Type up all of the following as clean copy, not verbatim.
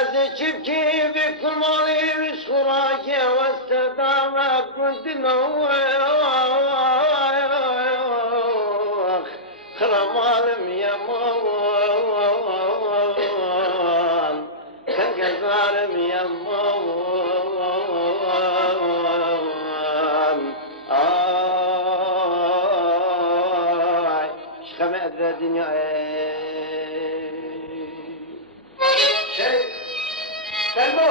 أزكي بكل مالي وشخراك واستدامك كنت نوخ خرمالم يا موال كان قزارم يا موال شخمة أدرى الدنيا سلمو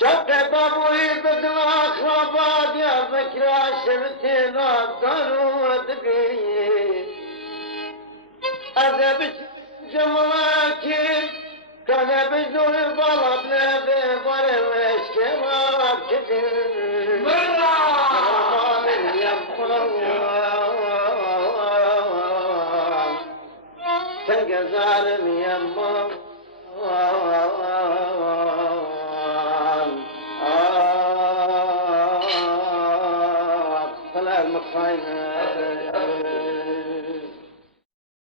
شقت ابوي بدل اخربات يا فكرة شفتي نظر وتقي اذبت جمالك كان بدون بلد نبي ضرب شكرا كثير مرة كان ظالم يا